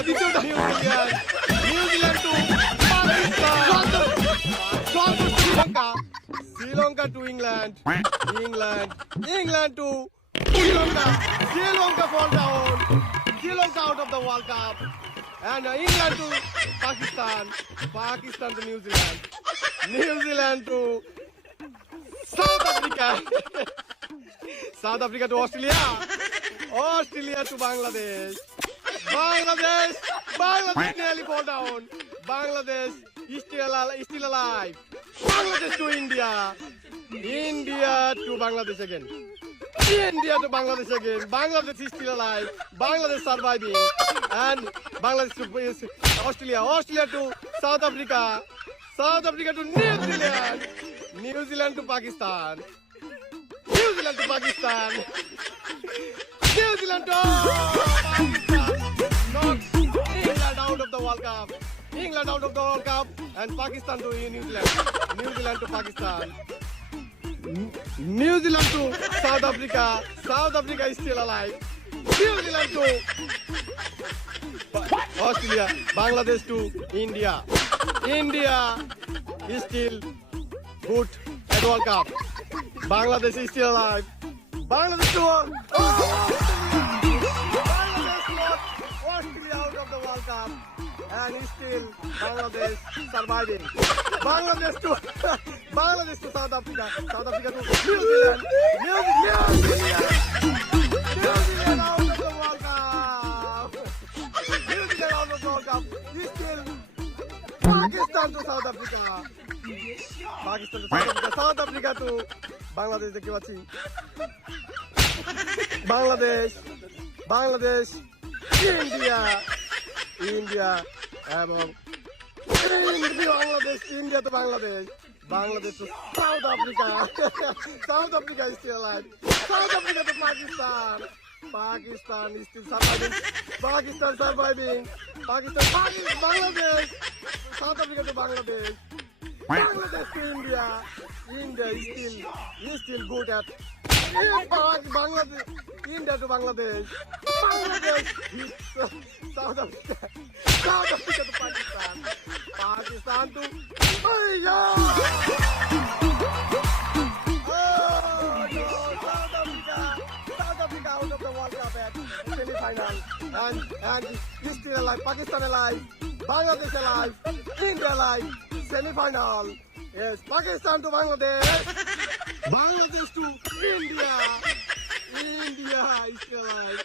Australia, this is New Zealand. New Zealand to Pakistan. Sri Lanka. Sri Lanka to England. England to Sri Lanka. Sri Lanka fall down. Sri Lanka out of the World Cup. And England to Pakistan. Pakistan to New Zealand. New Zealand to South Africa. South Africa to Australia. Australia to Bangladesh. Bangladesh nearly fall down. Bangladesh is still alive. Bangladesh to India. India to Bangladesh again. India to Bangladesh again. Bangladesh is still alive. Bangladesh surviving. And Bangladesh to Australia. Australia to South Africa. South Africa to New Zealand. New Zealand to Pakistan. New Zealand to Pakistan. New Zealand to Pakistan. Not England out of the World Cup. England out of the World Cup. And Pakistan to New Zealand. New Zealand to Pakistan. New Zealand to South Africa. South Africa is still alive. New Zealand to Australia. Bangladesh to India. India is still good at World Cup. Bangladesh is still alive. Bangladesh to Bangladesh not Australia out of the World Cup. And still Bangladesh surviving. Bangladesh to South Africa. South Africa to New Zealand. New Zealand out of the World Cup. New Zealand out of the World Cup. Still Pakistan to South Africa. Pakistan to South Africa. South Africa to Bangladesh দেখতে পাচ্ছি। Bangladesh India এবং India তো Bangladesh to South Africa. South Africa is still alive. South Africa to Pakistan. Pakistan is still surviving. Bangladesh. South Africa to Bangladesh. Bangladesh to India. India is still good at Bangladesh. India to Bangladesh. Bangladesh is South Africa. South Africa to Pakistan. Pakistan to South Africa out of the World Cup at semi-final. And is still alive. Pakistan alive. Bangladesh alive. India alive. Semi-final. Yes, Pakistan to Bangladesh. Bangladesh to India. India is still alive.